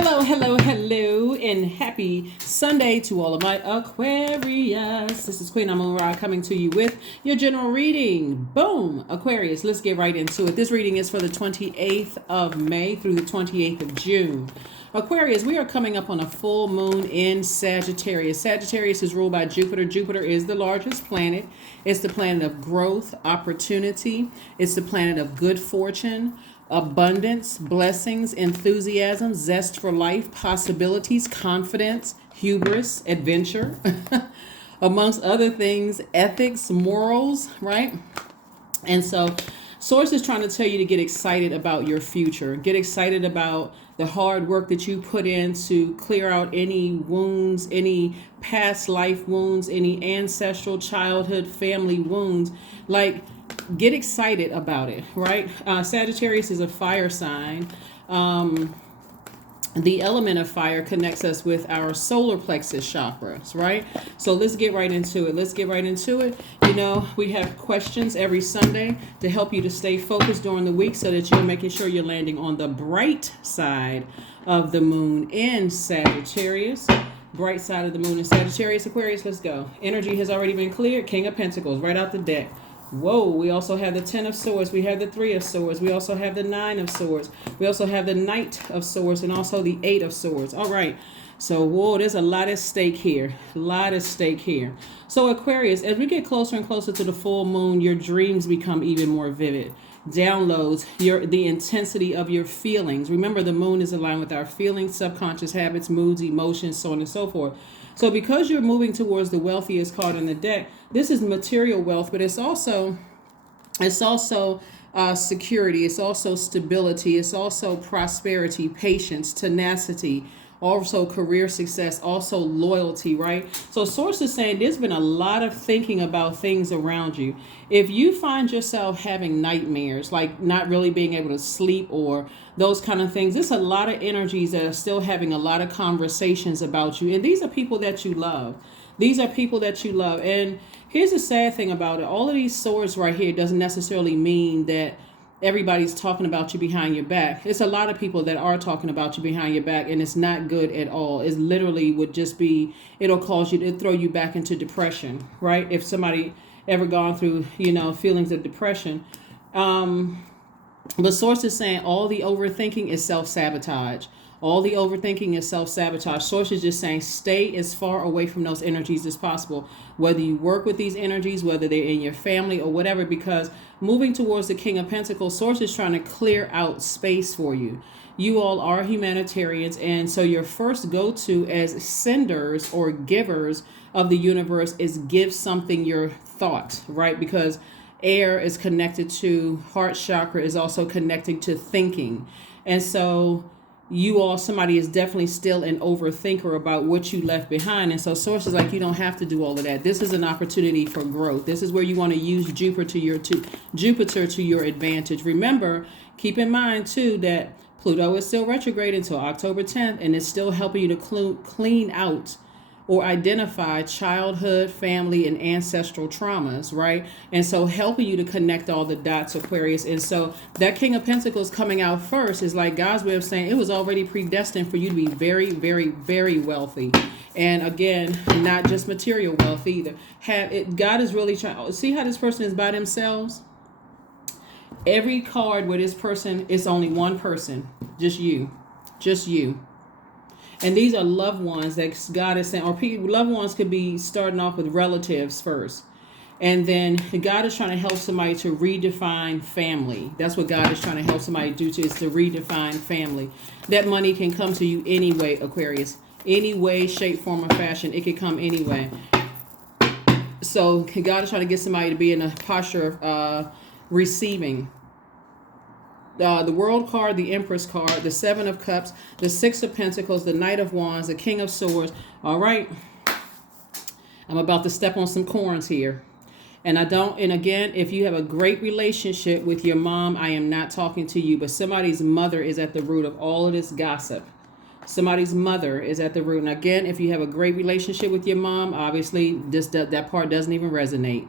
Hello, hello, hello, and happy Sunday to all of my Aquarius. This is Queen Amun Ra coming to you with your general reading. Boom, Aquarius. Let's get right into it. This reading is for the 28th of May through the 28th of June. Aquarius, we are coming up on a full moon in Sagittarius. Sagittarius is ruled by Jupiter. Jupiter is the largest planet. It's the planet of growth, opportunity. It's the planet of good fortune, abundance, blessings, enthusiasm, zest for life, possibilities, confidence, hubris, adventure, amongst other things, ethics, morals, right? And so Source is trying to tell you to get excited about your future. Get excited about the hard work that you put in to clear out any wounds, any past life wounds, any ancestral childhood family wounds. Like, get excited about it, right? Sagittarius is a fire sign. The element of fire connects us with our solar plexus chakras, right? So let's get right into it. You know, we have questions every Sunday to help you to stay focused during the week so that you're making sure you're landing on the bright side of the moon in Sagittarius. Bright side of the moon in Sagittarius. Aquarius, let's go. Energy has already been cleared. King of Pentacles, right out the deck. Whoa, we also have the 10 of Swords. We have the 3 of Swords. We also have the 9 of Swords. We also have the Knight of Swords and also the 8 of Swords. All right. So, whoa, there's a lot at stake here. So, Aquarius, as we get closer and closer to the full moon, your dreams become even more vivid. Downloads the intensity of your feelings. Remember, the moon is aligned with our feelings, subconscious habits, moods, emotions, so on and so forth. So because you're moving towards the wealthiest card in the deck, this is material wealth, but it's also security. It's also stability. It's also prosperity, patience, tenacity, also career success, also loyalty, right? So Source is saying there's been a lot of thinking about things around you. If you find yourself having nightmares, like not really being able to sleep or those kind of things, there's a lot of energies that are still having a lot of conversations about you. And these are people that you love. And here's the sad thing about it. All of these swords right here doesn't necessarily mean that everybody's talking about you behind your back. It's a lot of people that are talking about you behind your back, and it's not good at all. It literally would just be, it'll cause you to throw you back into depression, right? If somebody ever gone through, feelings of depression. But Source is saying all the overthinking is self-sabotage. Source is just saying stay as far away from those energies as possible, whether you work with these energies, whether they're in your family or whatever, because moving towards the King of Pentacles, Source is trying to clear out space for you. You all are humanitarians, and so your first go-to as senders or givers of the universe is give something your thought, right? Because air is connected to heart chakra, is also connecting to thinking. And so somebody is definitely still an overthinker about what you left behind. And so Source is like, you don't have to do all of that. This is an opportunity for growth. This is where you want to use Jupiter to your advantage. Remember, keep in mind too that Pluto is still retrograde until October 10th, and it's still helping you to clean out or identify childhood, family, and ancestral traumas, right? And so helping you to connect all the dots, Aquarius. And so that King of Pentacles coming out first is like God's way of saying it was already predestined for you to be very, very, very wealthy. And again, not just material wealth either. God is really trying. See how this person is by themselves? Every card with this person is only one person, just you. And these are loved ones that God is saying, or loved ones could be starting off with relatives first. And then God is trying to help somebody to redefine family. That's what God is trying to help somebody do is to redefine family. That money can come to you anyway, Aquarius. Any way, shape, form, or fashion. It could come anyway. So God is trying to get somebody to be in a posture of receiving. The World card, the Empress card, the 7 of Cups, the 6 of Pentacles, the Knight of Wands, the King of Swords. All right. I'm about to step on some corns here. And again, if you have a great relationship with your mom, I am not talking to you, but somebody's mother is at the root of all of this gossip. Somebody's mother is at the root. And again, if you have a great relationship with your mom, obviously that part doesn't even resonate.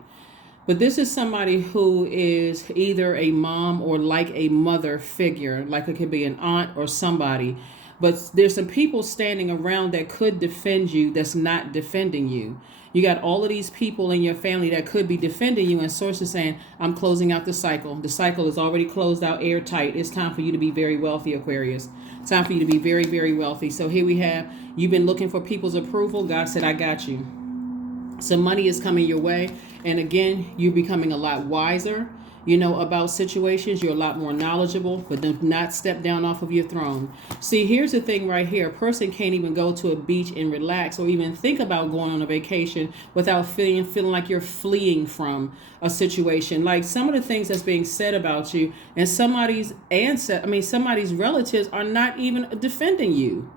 But this is somebody who is either a mom or like a mother figure, like it could be an aunt or somebody But there's some people standing around that could defend you that's not defending you. You got all of these people in your family that could be defending you, and sources saying, I'm closing out the cycle. The cycle is already closed out airtight. It's time for you to be very wealthy, Aquarius. It's time for you to be very, very wealthy. So here we have, you've been looking for people's approval. God said, I got you. Some money is coming your way. And again, you're becoming a lot wiser, about situations. You're a lot more knowledgeable, but do not step down off of your throne. See, here's the thing right here. A person can't even go to a beach and relax or even think about going on a vacation without feeling like you're fleeing from a situation. Like some of the things that's being said about you, and somebody's relatives are not even defending you.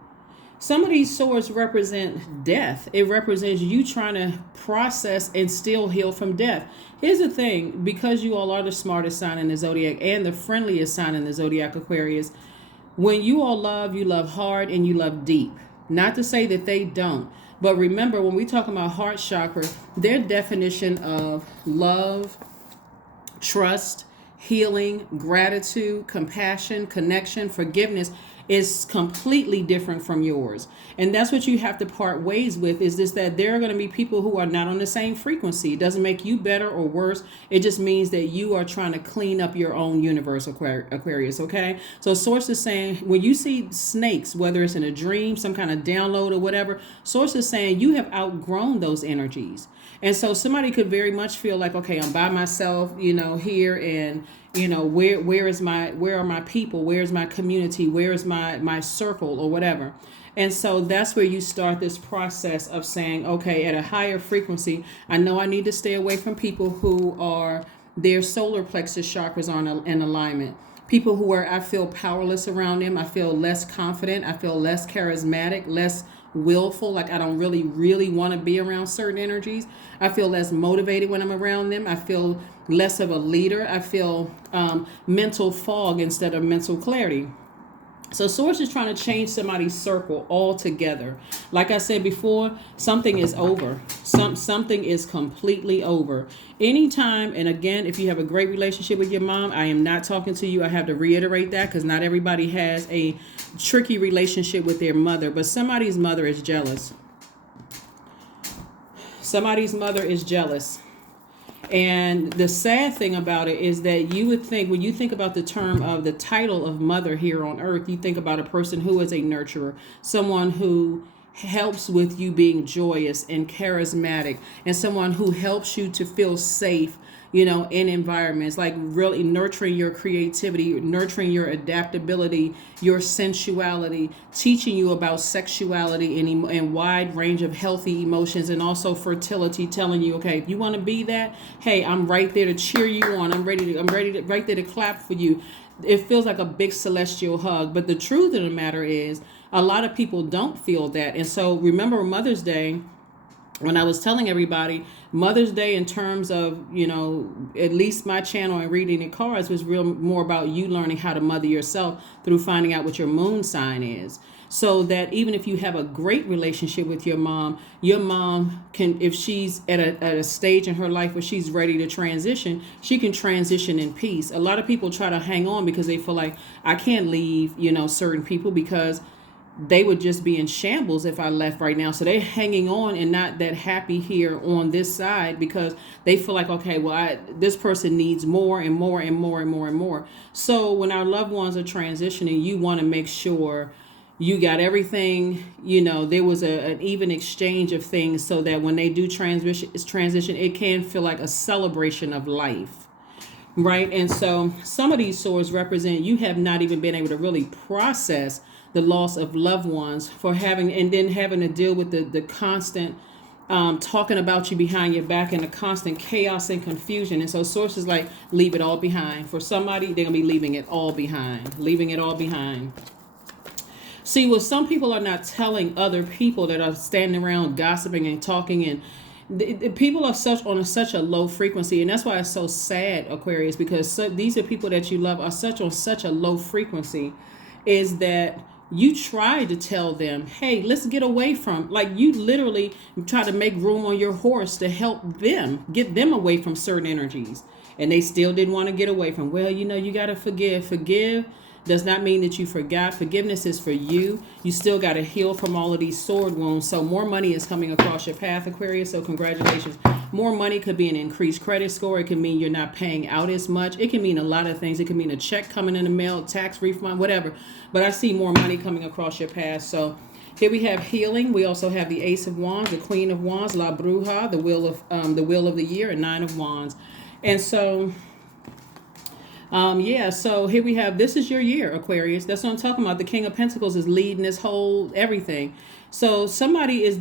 Some of these swords represent death. It represents you trying to process and still heal from death. Here's the thing, because you all are the smartest sign in the Zodiac and the friendliest sign in the Zodiac, Aquarius, when you all love, you love hard and you love deep. Not to say that they don't, but remember when we talk about heart chakra, their definition of love, trust, healing, gratitude, compassion, connection, forgiveness is completely different from yours. And that's what you have to part ways with, is this, that there are going to be people who are not on the same frequency. It doesn't make you better or worse. It just means that you are trying to clean up your own universe, Aquarius, okay? So Source is saying, when you see snakes, whether it's in a dream, some kind of download or whatever, Source is saying you have outgrown those energies. And so somebody could very much feel like, okay, I'm by myself, here, and where are my people? Where's my community? Where's my circle or whatever? And so that's where you start this process of saying, okay, at a higher frequency, I know I need to stay away from people who are, their solar plexus chakras are in alignment. People who I feel powerless around them. I feel less confident. I feel less charismatic, less willful, like I don't really want to be around certain energies. I feel less motivated when I'm around them. I feel less of a leader. I feel mental fog instead of mental clarity. So Source is trying to change somebody's circle altogether. Like I said before, something is over. Something is completely over. Anytime, and again, if you have a great relationship with your mom, I am not talking to you. I have to reiterate that because not everybody has a tricky relationship with their mother, but somebody's mother is jealous. Somebody's mother is jealous. And the sad thing about it is that you would think, when you think about the term of the title of mother here on earth, you think about a person who is a nurturer, someone who helps with you being joyous and charismatic, and someone who helps you to feel safe, in environments, like really nurturing your creativity, nurturing your adaptability, your sensuality, teaching you about sexuality and wide range of healthy emotions, and also fertility, telling you, okay, if you want to be that, hey, I'm right there to cheer you on. I'm ready to right there to clap for you. It feels like a big celestial hug. But the truth of the matter is, a lot of people don't feel that. And so remember Mother's Day, when I was telling everybody, Mother's Day in terms of, at least my channel and reading the cards was real more about you learning how to mother yourself through finding out what your moon sign is. So that even if you have a great relationship with your mom can, if she's at a stage in her life where she's ready to transition, she can transition in peace. A lot of people try to hang on because they feel like, I can't leave, certain people because they would just be in shambles if I left right now. So they're hanging on and not that happy here on this side because they feel like, okay, well, this person needs more and more and more and more and more. So when our loved ones are transitioning, you want to make sure you got everything, there was an even exchange of things so that when they do transition, it can feel like a celebration of life. Right. And so some of these swords represent you have not even been able to really process the loss of loved ones having to deal with the constant talking about you behind your back and the constant chaos and confusion. And so sources like leave it all behind. For somebody, they're going to be leaving it all behind. See, well, some people are not telling other people that are standing around gossiping and talking, and the people are on such a low frequency, and that's why it's so sad, Aquarius, because these are people that you love are on such a low frequency, is that you try to tell them, hey, let's get away from, like you literally try to make room on your horse to help them, get them away from certain energies, and they still didn't want to get away from, well, you got to forgive. Does not mean that you forgot. Forgiveness is for you. You still got to heal from all of these sword wounds. So more money is coming across your path, Aquarius. So congratulations. More money could be an increased credit score. It can mean you're not paying out as much. It can mean a lot of things. It can mean a check coming in the mail, tax refund, whatever. But I see more money coming across your path. So here we have healing. We also have the Ace of Wands, the Queen of Wands, La Bruja, the Wheel of the Year, and Nine of Wands. And so, so here we have, this is your year, Aquarius. That's what I'm talking about. The King of Pentacles is leading this whole everything. So somebody is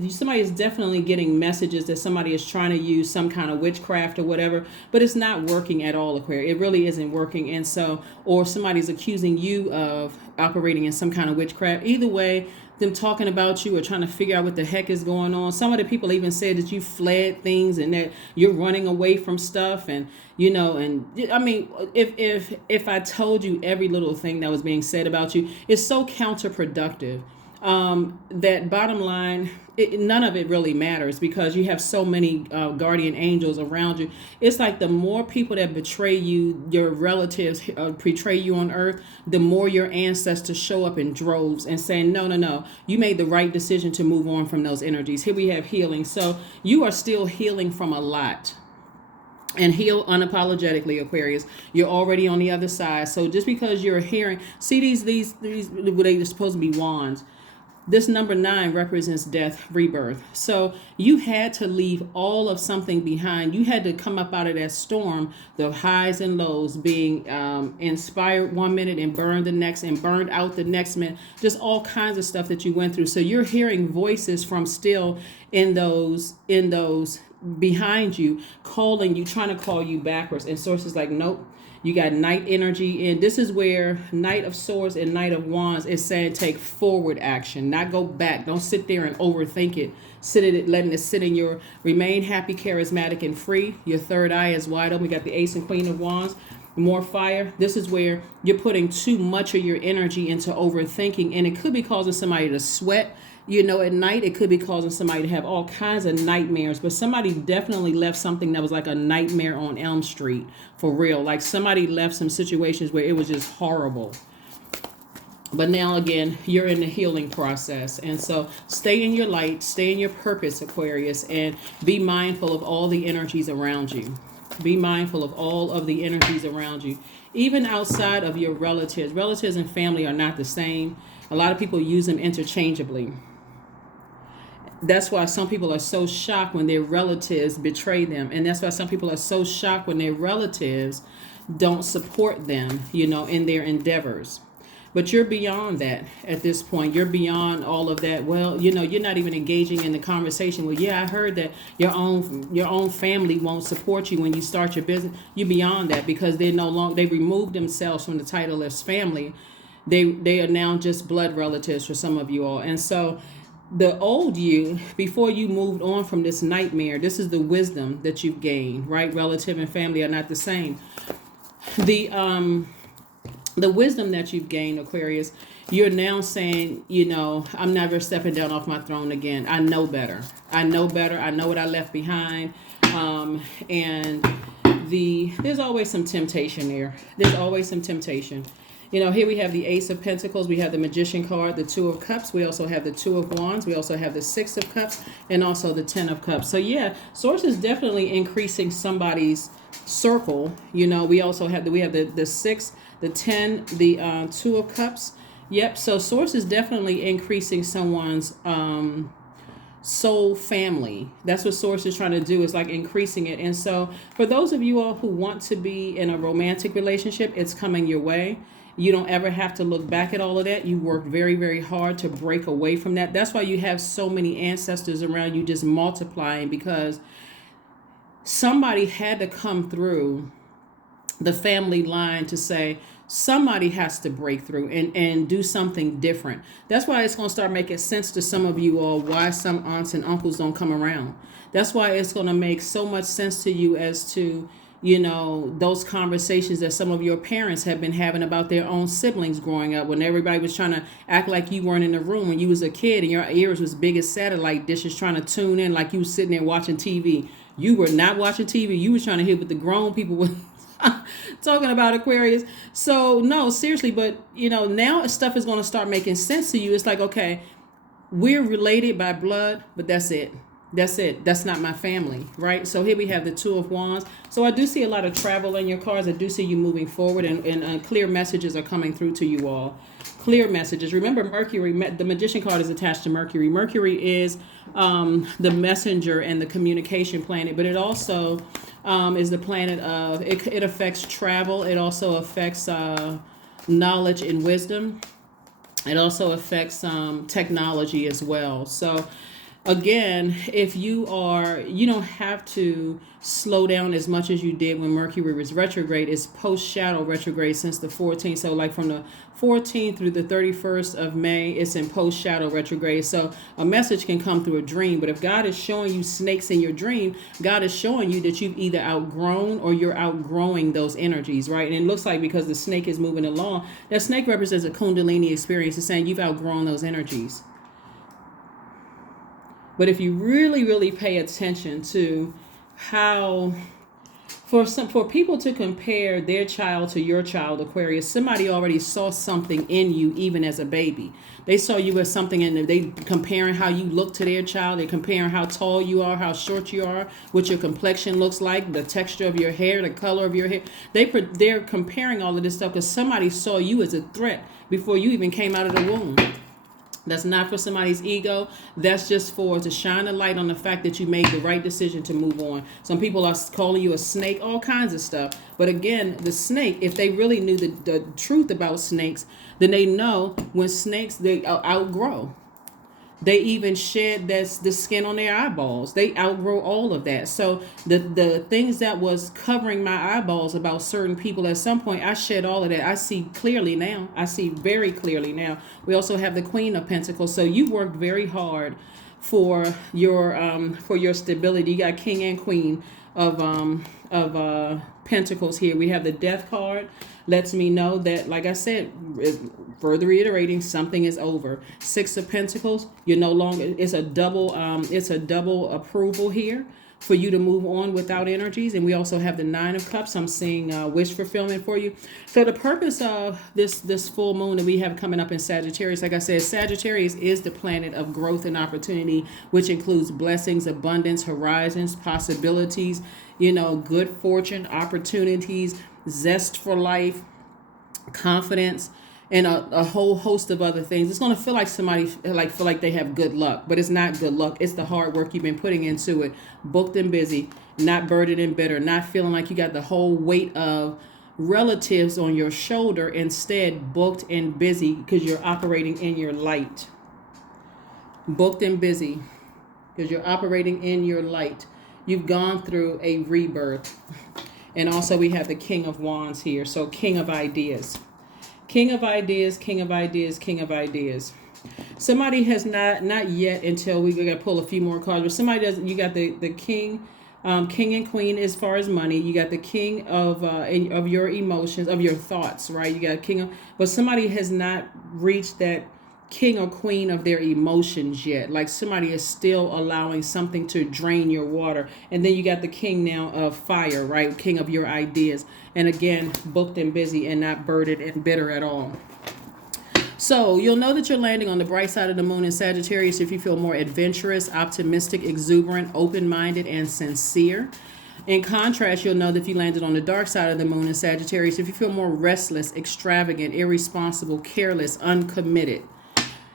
definitely getting messages that somebody is trying to use some kind of witchcraft or whatever, but it's not working at all, Aquarius. It really isn't working. And so, or somebody's accusing you of operating in some kind of witchcraft. Either way, them talking about you or trying to figure out what the heck is going on. Some of the people even said that you fled things and that you're running away from stuff. And, and I mean, if I told you every little thing that was being said about you, it's so counterproductive. That bottom line, none of it really matters because you have so many guardian angels around you. It's like the more people that betray you, your relatives betray you on earth, the more your ancestors show up in droves and saying, no, you made the right decision to move on from those energies. Here we have healing. So you are still healing from a lot. And heal unapologetically, Aquarius. You're already on the other side. So just because you're hearing, see these they're supposed to be wands. This number 9 represents death, rebirth. So you had to leave all of something behind. You had to come up out of that storm, the highs and lows, being inspired one minute and burned the next and burned out the next minute. Just all kinds of stuff that you went through. So you're hearing voices from still in those behind you, calling you, trying to call you backwards. And sources like, nope. You got Knight energy, and this is where Knight of Swords and Knight of Wands is saying take forward action, not go back. Don't sit there and overthink it. Letting it sit in your, remain happy, charismatic, and free. Your third eye is wide open. We got the Ace and Queen of Wands. More fire. This is where you're putting too much of your energy into overthinking, and it could be causing somebody to sweat. At night, it could be causing somebody to have all kinds of nightmares. But somebody definitely left something that was like a nightmare on Elm Street, for real. Like somebody left some situations where it was just horrible. But now, again, you're in the healing process. And so stay in your light, stay in your purpose, Aquarius, and be mindful of all the energies around you. Be mindful of all of the energies around you. Even outside of your relatives. Relatives and family are not the same. A lot of people use them interchangeably. That's why some people are so shocked when their relatives betray them. And that's why some people are so shocked when their relatives don't support them, in their endeavors. But you're beyond that at this point. You're beyond all of that. Well, you're not even engaging in the conversation. Well, yeah, I heard that your own family won't support you when you start your business. You're beyond that because they removed themselves from the title as family. They are now just blood relatives for some of you all. And so the old you, before you moved on from this nightmare, this is the wisdom that you've gained, right? Relative and family are not the same. The wisdom that you've gained, Aquarius, you're now saying, I'm never stepping down off my throne again. I know better. I know what I left behind. And there's always some temptation there. There's always some temptation. Here we have the Ace of Pentacles. We have the Magician card, the Two of Cups. We also have the Two of Wands. We also have the Six of Cups and also the Ten of Cups. So yeah, Source is definitely increasing somebody's circle. We also have the 6, the 10, the Two of Cups. Yep. So Source is definitely increasing someone's soul family. That's what Source is trying to do, is like increasing it. And so for those of you all who want to be in a romantic relationship, it's coming your way. You don't ever have to look back at all of that. You worked very, very hard to break away from that. That's why you have so many ancestors around you just multiplying, because somebody had to come through the family line to say somebody has to break through and do something different. That's why it's going to start making sense to some of you all why some aunts and uncles don't come around. That's why it's going to make so much sense to you as to those conversations that some of your parents have been having about their own siblings growing up, when everybody was trying to act like you weren't in the room when you was a kid and your ears was big as satellite dishes trying to tune in like you was sitting there watching TV. You were not watching TV. You were trying to hear what the grown people were talking about Aquarius. So no, seriously, but now stuff is going to start making sense to you. It's like, okay, we're related by blood, but that's it. That's it. That's not my family, right? So here we have the Two of Wands. So I do see a lot of travel in your cards. I do see you moving forward, and clear messages are coming through to you all. Clear messages. Remember, Mercury, the Magician card is attached to Mercury. Mercury is the messenger and the communication planet, but it also is the planet of, it affects travel. It also affects knowledge and wisdom. It also affects technology as well. So again, if you don't have to slow down as much as you did when Mercury was retrograde. It's post shadow retrograde since the 14th. So like from the 14th through the 31st of May, it's in post shadow retrograde. So a message can come through a dream, but if God is showing you snakes in your dream, God is showing you that you've either outgrown or you're outgrowing those energies, right? And it looks like because the snake is moving along, that snake represents a Kundalini experience. It's saying you've outgrown those energies. But if you really, really pay attention to how, for people to compare their child to your child, Aquarius, somebody already saw something in you even as a baby. They saw you as something, and they comparing how you look to their child. They're comparing how tall you are, how short you are, what your complexion looks like, the texture of your hair, the color of your hair. They're comparing all of this stuff because somebody saw you as a threat before you even came out of the womb. That's not for somebody's ego. That's just to shine a light on the fact that you made the right decision to move on. Some people are calling you a snake, all kinds of stuff. But again, the snake, if they really knew the truth about snakes, then they know when snakes, they outgrow. They even shed the skin on their eyeballs. They outgrow all of that. So the things that was covering my eyeballs about certain people at some point, I shed all of that. I see clearly now. I see very clearly now. We also have the Queen of Pentacles. So you worked very hard for your stability. You got King and Queen of Pentacles here. We have the Death card. Lets me know that, like I said, further reiterating, something is over. Six of Pentacles, you're no longer, it's a double approval here for you to move on without energies. And we also have the Nine of Cups. I'm seeing wish fulfillment for you. So the purpose of this full moon that we have coming up in Sagittarius, like I said, Sagittarius is the planet of growth and opportunity, which includes blessings, abundance, horizons, possibilities, good fortune, opportunities, zest for life, confidence, and a whole host of other things. It's going to feel like somebody feel like they have good luck, but it's not good luck. It's the hard work you've been putting into it, booked and busy, not burdened and bitter, not feeling like you got the whole weight of relatives on your shoulder, instead booked and busy because you're operating in your light. Booked and busy because you're operating in your light. You've gone through a rebirth. And also we have the King of Wands here. So King of Ideas. King of Ideas, King of Ideas, King of Ideas. Somebody has not yet, until we got to pull a few more cards, but somebody doesn't, you got the King, King and Queen as far as money. You got the King of your emotions, of your thoughts, right? You got King of, but somebody has not reached that King or Queen of their emotions yet. Like somebody is still allowing something to drain your water. And then you got the King now of fire, right? King of your ideas. And again, booked and busy and not burdened and bitter at all. So you'll know that you're landing on the bright side of the moon in Sagittarius if you feel more adventurous, optimistic, exuberant, open-minded, and sincere. In contrast, you'll know that if you landed on the dark side of the moon in Sagittarius if you feel more restless, extravagant, irresponsible, careless, uncommitted.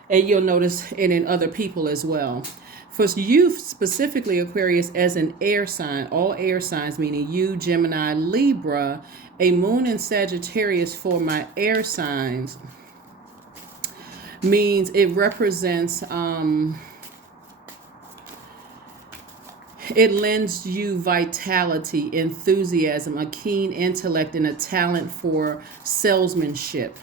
And you'll notice it in other people as well. For you specifically, Aquarius, as an air sign, all air signs, meaning you, Gemini, Libra, a moon in Sagittarius for my air signs means it represents, it lends you vitality, enthusiasm, a keen intellect, and a talent for salesmanship.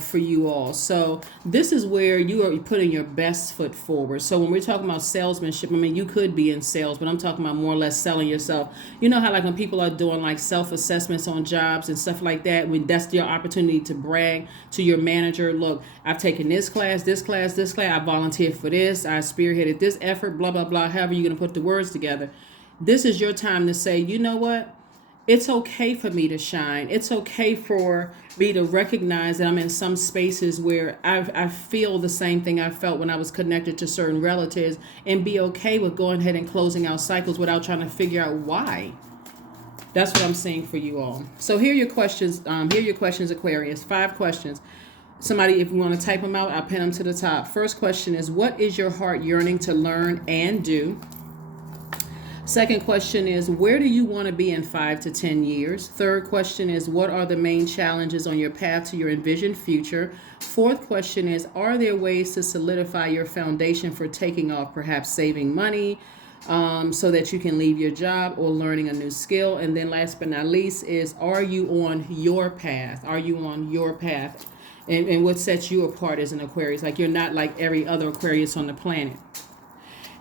For you all. So this is where you are putting your best foot forward. So when we're talking about salesmanship, I mean, you could be in sales, but I'm talking about more or less selling yourself. You know how like when people are doing like self-assessments on jobs and stuff like that, when that's your opportunity to brag to your manager, look, I've taken this class, I volunteered for this, I spearheaded this effort, blah, blah, blah, however you're going to put the words together. This is your time to say, you know what? it's okay for me to shine. It's okay for me to recognize that I'm in some spaces where I feel the same thing I felt when I was connected to certain relatives, and be okay with going ahead and closing out cycles without trying to figure out why. That's what I'm saying for you all. So here are your questions. Here are your questions, Aquarius. 5 questions. Somebody, if you want to type them out, I'll pin them to the top. First question is, what is your heart yearning to learn and do? Second question is, where do you want to be in 5 to 10 years? Third question is, what are the main challenges on your path to your envisioned future? Fourth question is, are there ways to solidify your foundation for taking off, perhaps saving money, so that you can leave your job or learning a new skill? And then last but not least is, are you on your path? Are you on your path? And what sets you apart as an Aquarius? Like, you're not like every other Aquarius on the planet.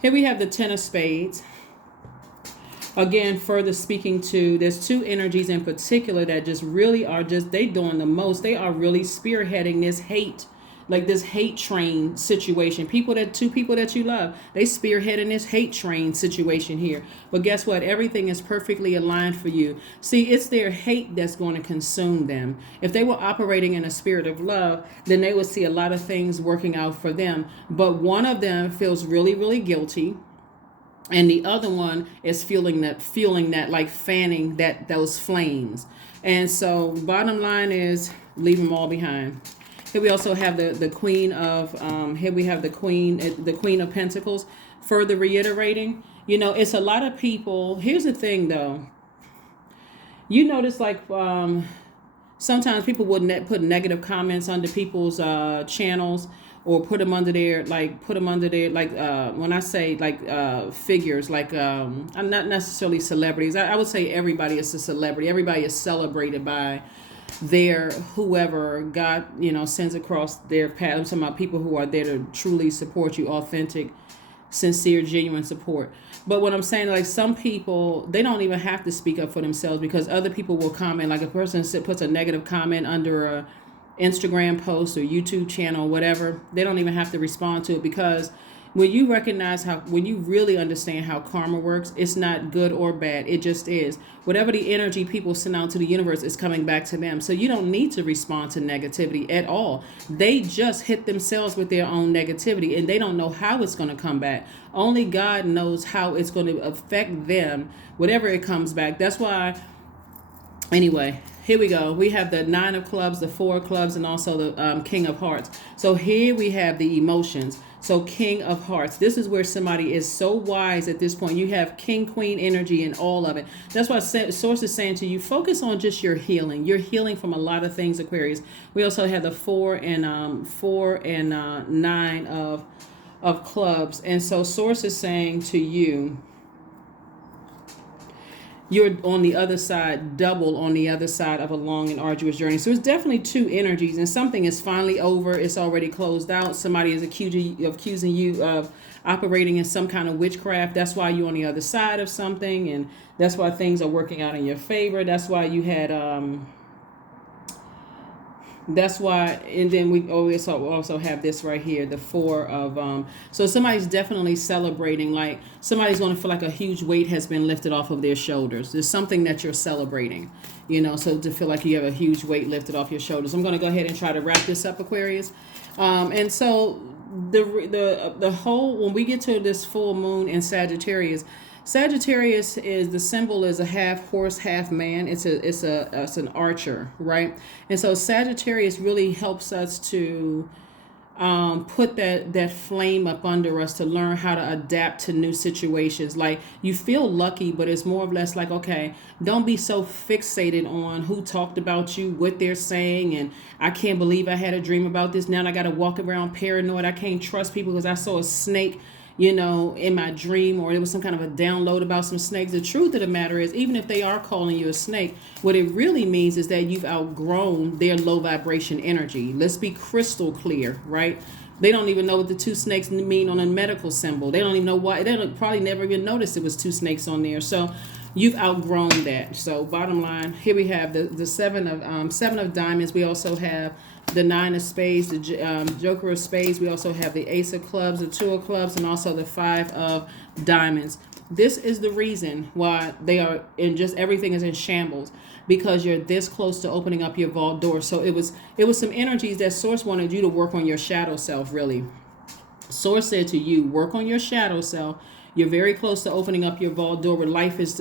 Here we have the Ten of Spades. Again, further speaking to, there's 2 energies in particular that just really are they doing the most. They are really spearheading this hate, like this hate train situation. 2 people that you love, they spearheading this hate train situation here. But guess what? Everything is perfectly aligned for you. See, it's their hate that's going to consume them. If they were operating in a spirit of love, then they would see a lot of things working out for them. But one of them feels really, really guilty. And the other one is feeling that like fanning those flames. And so bottom line is, leave them all behind. Here we also have the Queen of here we have the Queen of Pentacles, further reiterating, it's a lot of people. Here's the thing though. You notice like sometimes people would put negative comments under people's channels, or put them under their when I say figures, I'm not necessarily celebrities. I would say everybody is a celebrity. Everybody is celebrated by their whoever God sends across their path. I'm talking about people who are there to truly support you, authentic, sincere, genuine support. But what I'm saying, like, some people, they don't even have to speak up for themselves, because other people will comment. Like, a person puts a negative comment under a Instagram post or YouTube channel, whatever, they don't even have to respond to it, because when you when you really understand how karma works, it's not good or bad. It just is. Whatever the energy people send out to the universe is coming back to them. So you don't need to respond to negativity at all. They just hit themselves with their own negativity, and they don't know how it's going to come back. Only God knows how it's going to affect them, whatever it comes back. That's why, anyway, here we go. We have the 9 of clubs, the 4 of clubs, and also the King of hearts. So here we have the emotions. So King of hearts. This is where somebody is so wise at this point. You have King, Queen energy in all of it. That's why Source is saying to you, focus on just your healing. You're healing from a lot of things, Aquarius. We also have the 4 and 9 of clubs. And so Source is saying to you, you're on the other side, double on the other side of a long and arduous journey. So it's definitely 2 energies, and something is finally over. It's already closed out. Somebody is accusing you of operating in some kind of witchcraft. That's why you're on the other side of something, and that's why things are working out in your favor. That's why you had that's why, and then we also have this right here, the 4 of so somebody's definitely celebrating, like somebody's going to feel like a huge weight has been lifted off of their shoulders. There's something that you're celebrating, so to feel like you have a huge weight lifted off your shoulders. I'm going to go ahead and try to wrap this up, Aquarius. And so the whole, when we get to this full moon in Sagittarius is, the symbol is a half horse, half man. It's an archer, right? And so Sagittarius really helps us to put that flame up under us, to learn how to adapt to new situations. Like, you feel lucky, but it's more or less like, okay, don't be so fixated on who talked about you, what they're saying, and I can't believe I had a dream about this. Now I got to walk around paranoid. I can't trust people because I saw a snake in my dream, or it was some kind of a download about some snakes. The truth of the matter is, even if they are calling you a snake, what it really means is that you've outgrown their low vibration energy. Let's be crystal clear, right? They don't even know what the 2 snakes mean on a medical symbol. They don't even know why. They probably never even noticed it was 2 snakes on there. So you've outgrown that. So bottom line, here we have the 7 of diamonds. We also have the 9 of spades, the Joker of spades. We also have the Ace of clubs, the 2 of clubs, and also the 5 of diamonds. This is the reason why they are in just everything is in shambles, because you're this close to opening up your vault door. So it was some energies that Source wanted you to work on your shadow self, really. Source said to you, work on your shadow self. You're very close to opening up your vault door where life is,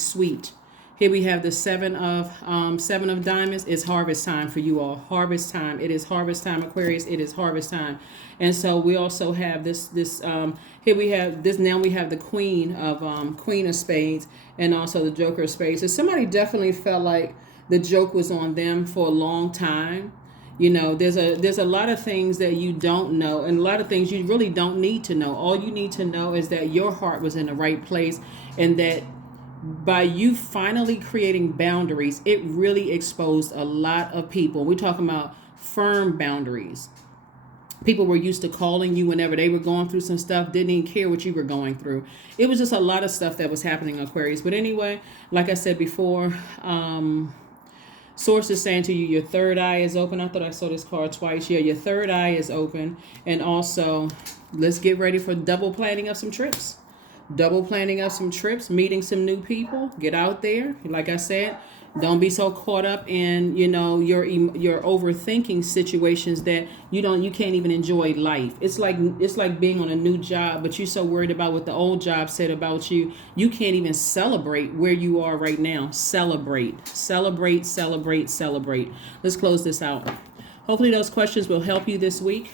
sweet. Here we have the seven of diamonds. It's harvest time for you all. Harvest time. It is harvest time, Aquarius. It is harvest time. And so we also have here we have this. Now we have the Queen of Spades, and also the Joker of Spades. So somebody definitely felt like the joke was on them for a long time. There's a lot of things that you don't know, and a lot of things you really don't need to know. All you need to know is that your heart was in the right place, and that by you finally creating boundaries, it really exposed a lot of people. We're talking about firm boundaries. People were used to calling you whenever they were going through some stuff, didn't even care what you were going through. It was just a lot of stuff that was happening, Aquarius. But anyway, like I said before, Source is saying to you, your third eye is open. I thought I saw this card twice. Yeah, your third eye is open. And also, let's get ready for double planning of some trips. Meeting some new people. Get out there. Like I said, don't be so caught up in, your overthinking situations that you can't even enjoy life. It's like being on a new job, but you're so worried about what the old job said about you. You can't even celebrate where you are right now. Celebrate. Let's close this out. Hopefully those questions will help you this week.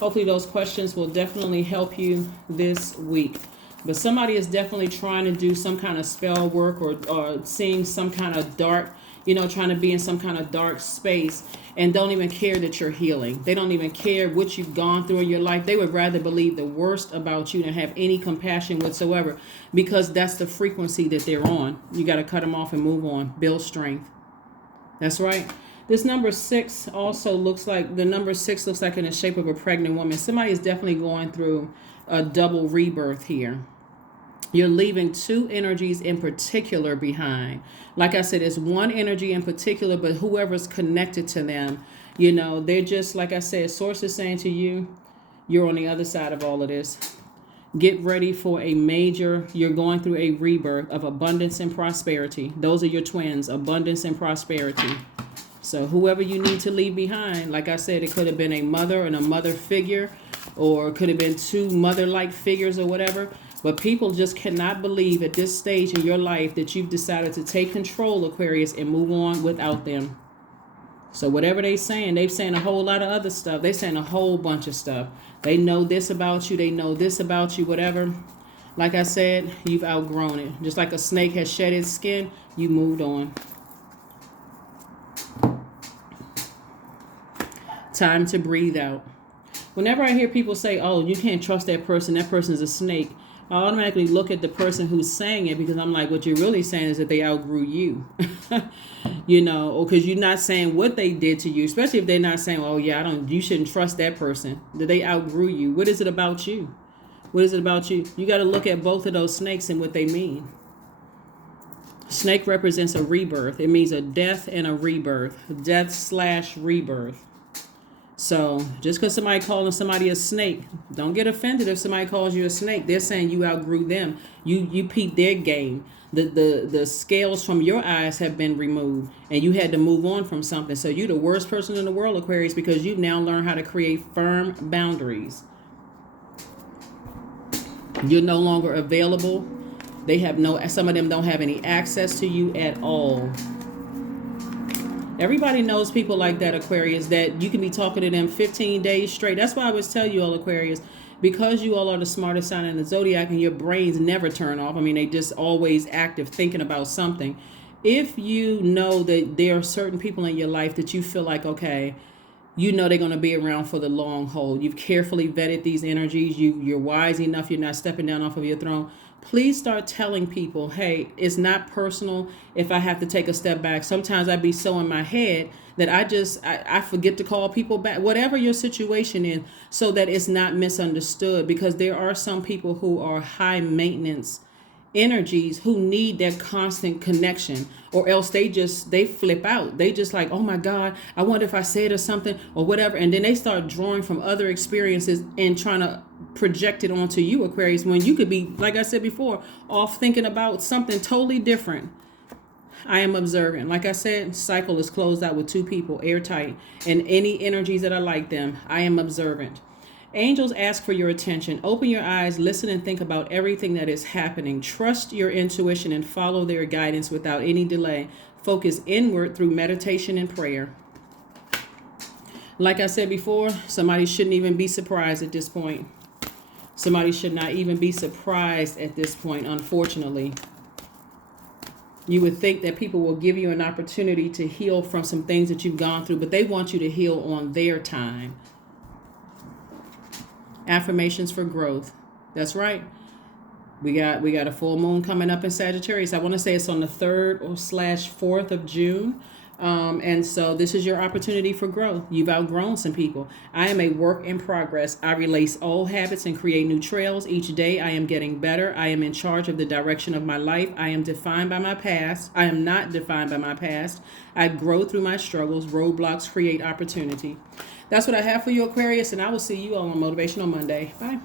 Hopefully those questions will definitely help you this week. But somebody is definitely trying to do some kind of spell work, or seeing some kind of dark, trying to be in some kind of dark space, and don't even care that you're healing. They don't even care what you've gone through in your life. They would rather believe the worst about you than have any compassion whatsoever, because that's the frequency that they're on. You got to cut them off and move on. Build strength. That's right. This number 6 also looks like in the shape of a pregnant woman. Somebody is definitely going through a double rebirth here. You're leaving two energies in particular behind. Like I said, it's one energy in particular, but whoever's connected to them, they're just, like I said, Source is saying to you, you're on the other side of all of this. Get ready for you're going through a rebirth of abundance and prosperity. Those are your twins, abundance and prosperity. So whoever you need to leave behind, like I said, it could have been a mother and a mother figure, or it could have been two mother-like figures or whatever. But people just cannot believe at this stage in your life that you've decided to take control, Aquarius, and move on without them. So whatever they're saying a whole lot of other stuff. They're saying a whole bunch of stuff. They know this about you. They know this about you, whatever. Like I said, you've outgrown it. Just like a snake has shed its skin, you moved on. Time to breathe out. Whenever I hear people say, oh, you can't trust that person's a snake, I automatically look at the person who's saying it, because I'm like, what you're really saying is that they outgrew you. Or because you're not saying what they did to you, especially if they're not saying, oh yeah, you shouldn't trust that person, that they outgrew you. What is it about you? You got to look at both of those snakes and what they mean. Snake represents a rebirth. It means a death and a rebirth. Death/rebirth. So just because somebody calling somebody a snake, don't get offended if somebody calls you a snake. They're saying you outgrew them. You peeped their game. The scales from your eyes have been removed, and you had to move on from something. So you're the worst person in the world, Aquarius, because you've now learned how to create firm boundaries. You're no longer available. Some of them don't have any access to you at all. Everybody knows people like that, Aquarius, that you can be talking to them 15 days straight. That's why I always tell you all, Aquarius, because you all are the smartest sign in the Zodiac and your brains never turn off. They just always active thinking about something. If you know that there are certain people in your life that you feel like, okay, they're going to be around for the long haul. You've carefully vetted these energies. You're wise enough. You're not stepping down off of your throne. Please start telling people, hey, it's not personal if I have to take a step back. Sometimes I be so in my head that I forget to call people back, whatever your situation is, so that it's not misunderstood, because there are some people who are high maintenance energies who need that constant connection, or else they flip out. They just like, oh my God, I wonder if I said or something or whatever. And then they start drawing from other experiences and trying to projected onto you, Aquarius, when you could be, like I said before, off thinking about something totally different. I am observant. Like I said, cycle is closed out with 2 people, airtight. And any energies that are like them, I am observant. Angels ask for your attention. Open your eyes, listen, and think about everything that is happening. Trust your intuition and follow their guidance without any delay. Focus inward through meditation and prayer. Like I said before, somebody shouldn't even be surprised at this point. Somebody should not even be surprised at this point, unfortunately. You would think that people will give you an opportunity to heal from some things that you've gone through, but they want you to heal on their time. Affirmations for growth. That's right. We got a full moon coming up in Sagittarius. I want to say it's on the 3rd or /4th of June. And so this is your opportunity for growth. You've outgrown some people. I am a work in progress. I release old habits and create new trails. Each day I am getting better. I am in charge of the direction of my life. I am defined by my past. I am not defined by my past. I grow through my struggles. Roadblocks create opportunity. That's what I have for you, Aquarius, and I will see you all on Motivational Monday. Bye.